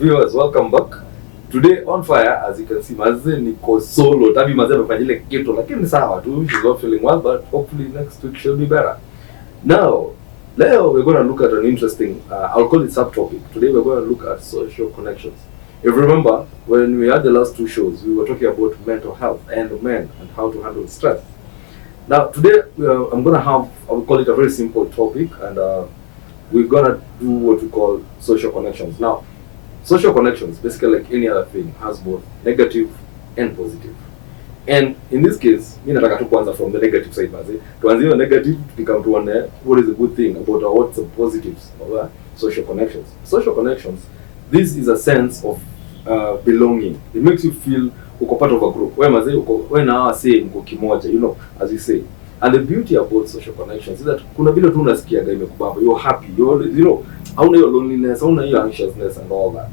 viewers, welcome back. Today on fire, as you can see, Maze niko solo. Tabi Maze amefanya ile kitu lakini sawa tu. She's not feeling well, but hopefully next week she'll be better. Now, Leo we're going to look at an interesting, I'll call it subtopic. Today we're going to look at social connections. If you remember, when we had the last two shows, we were talking about mental health and men and how to handle stress. Now, today I'm going to have, I'll call it a very simple topic, and we're going to do what we call social connections. Now, social connections, basically like any other thing, has both negative and positive. And in this case, mimi nataka tu kuanza from the negative side basi. Tuanzie negative, tukam tuone what is a good thing about what's the positives of social connections. Social connections, this is a sense of belonging. It makes you feel uko part of a group. Wewe na hawa same mko kimoja, you know, as you say. And the beauty about social connections is that kuna vile tu unasikia game kubamba, you're happy, you know, hauna your loneliness, hauna your anxiousness and all that.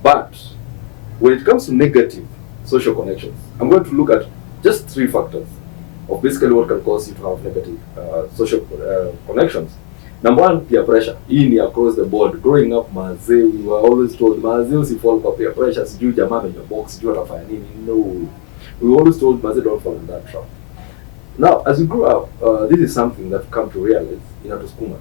But when it comes to negative social connections, I'm going to look at just three factors of basically what can cause you to have negative social connections. Number one, peer pressure. Hii ni across the board. Growing up, maze, we were always told, maze, usifall kwa peer pressure, sijui jamaa kwenye box, sijui atafanya nini. No. We were always told, maze, don't fall in that trap. Now, as you grow up, this is something that you come to realize inatusukuma.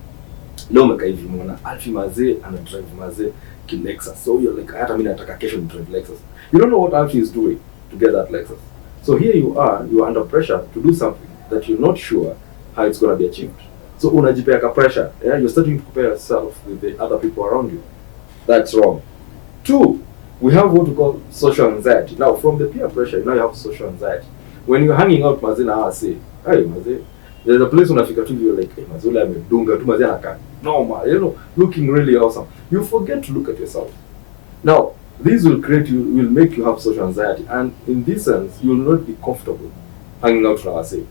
Leo umeka hivi muona, Alfie maze, ana drive maze, ki Lexus. So you're like, hata mimi nataka kesho ni drive Lexus. You don't know what Alfie is doing to get that Lexus. So here you are under pressure to do something that you're not sure how it's going to be achieved. So unajipea pressure, yeah? You're starting to compare yourself with the other people around you. That's wrong. Two, we have what we call social anxiety. Now, from the peer pressure, now you have social anxiety. When you're hanging out, maze na say, hey, maze, there's a place unafika tu, you're like, hey, maze ule amedunga tu, maze anakaa normal, you know, looking really awesome. You forget to look at yourself. Now, this will make you have social anxiety, and in this sense, you will not be comfortable hanging out with say.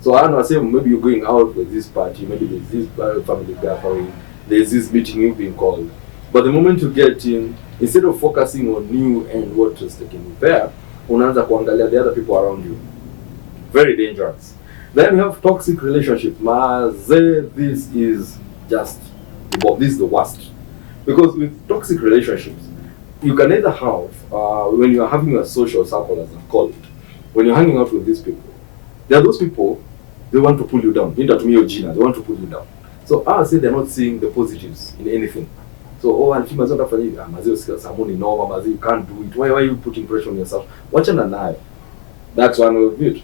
So I know, say maybe you're going out with this party, maybe there's this family gathering, there's this meeting you've been called. But the moment you get in, instead of focusing on you and what is taking you there, unaanza kuangalia the other people around you. Very dangerous. Then we have toxic relationships. This is the worst. Because with toxic relationships, you can either have, when you're having a social circle, as I call it, when you're hanging out with these people, there are those people, they want to pull you down. They want to pull you down. So I say they're not seeing the positives in anything. So, and you can't do it. Why are you putting pressure on yourself? Watch an eye. That's one of it.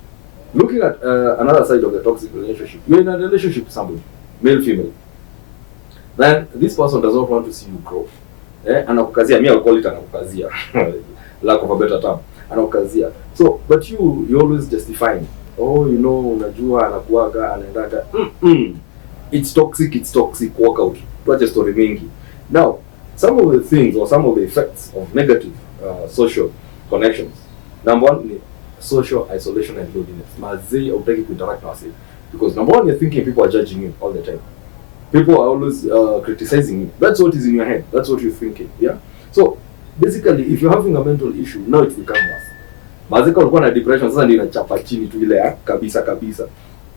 Looking at another side of the toxic relationship, you're in a relationship with somebody, male, female. Then this person does not want to see you grow. Anakukazia, I'll call it anakukazia, lack of a better term. Anakukazia. So, but you're always justifying. Oh, you know, unajua anakuaga anaendaga. It's toxic, walk out. Tuache story mingi. Now, some of the things or some of the effects of negative social connections. Number one, social isolation and loneliness. Maze hautaki kuinteract na wase. Because number one, you're thinking people are judging you all the time. People are always criticizing you. That's what is in your head. That's what you're thinking. Yeah. So basically, if you're having a mental issue, now it will become worse. Mazeka ulikuwa na depression, sasa ndio inachapa chini tu ile kabisa.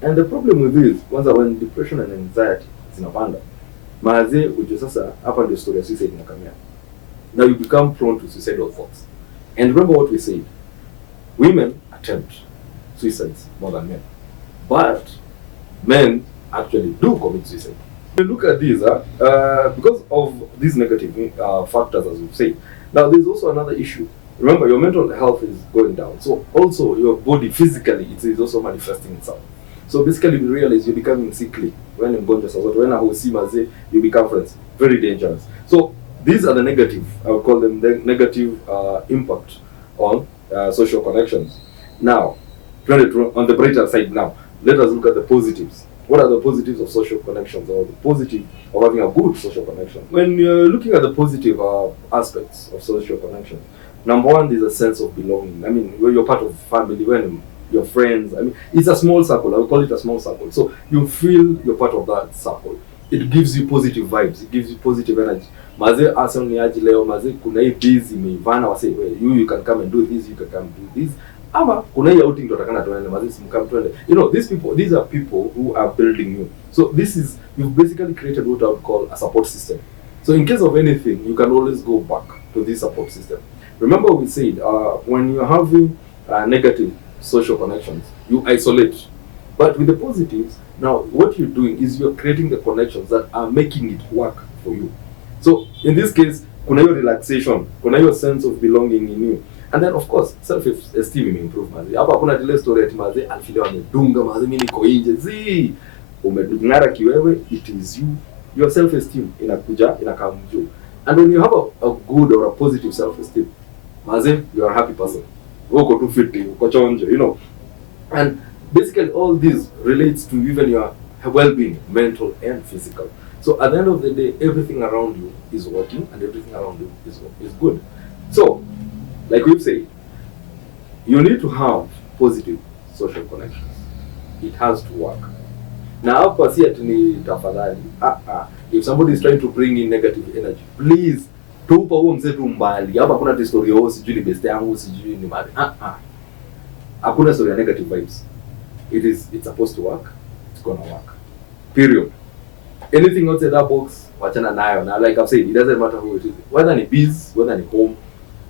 And the problem with this, when depression and anxiety zinapanda, maze uje sasa hapa ndio story ya suicide inakamia. Now you become prone to suicidal thoughts. And remember what we said. Women attempt suicides more than men. But men actually do commit suicide. When you look at this, because of these negative factors, as we've said, now there's also another issue. Remember, your mental health is going down. So also your body physically, it is also manifesting itself. So basically we realize you're becoming sickly. When I'm going to South, when I will see maze, you become friends. Very dangerous. So these are the negative, I would call them the negative impact on social connections. Now, on the brighter side now, let us look at the positives. What are the positives of social connections, or the positive of having a good social connection? When you're looking at the positive aspects of social connection, number one is a sense of belonging. I mean, when you're part of family, when your friends, I mean, it's a small circle. I would call it a small circle. So you feel you're part of that circle. It gives you positive vibes. It gives you positive energy. Maze asa ni aji leo, maze kuna hii busy meivana wase, you can come and do this, you can come and do this. Ama kuna hii outing tutakana tuende, maze simkam tuende. You know, these are people who are building you. So you've basically created what I would call a support system. So in case of anything, you can always go back to this support system. Remember we said when you're having negative social connections, you isolate. But with the positives, now what you're doing is you're creating the connections that are making it work for you. So in this case, kuna hiyo relaxation, kuna hiyo sense of belonging in you. And then of course, self-esteem may improve mazi. Hapa hakuna ile story ati mazi alifile amedunga mazi mimi niko nje. Zi umedungara kiwewe, it is you. Your self-esteem inakaa juu. And when you have a good or a positive self-esteem, mazi you are a happy person. Uko tu fit, uko chonjo, you know. And basically all this relates to even your well-being, mental and physical. So at the end of the day, everything around you is working and everything around you is good. So, like we've said, you need to have positive social connections. It has to work. Now, hapa si ati ni tafadhali. If somebody is trying to bring in negative energy, please, tupa huo msetu mbali. Hapa kuna story yao sijui ni best yangu sijui ni mali. Hakuna story ya negative vibes. It's supposed to work. It's gonna work. Period. Anything outside that box, wachana nayo. Now, like I've said, it doesn't matter who it is. Whether it's biz, whether it's home,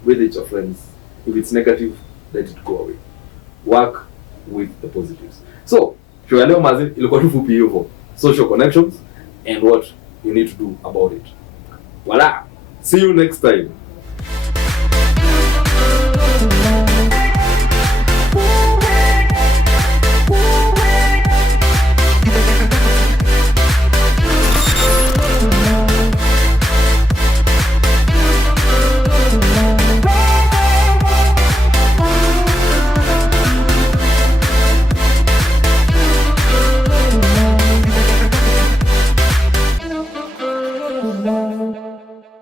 whether it's your friends. If it's negative, let it go away. Work with the positives. So, leo mazi ilikuwa tu fupi hivyo. Social connections and what you need to do about it. Voila. See you next time.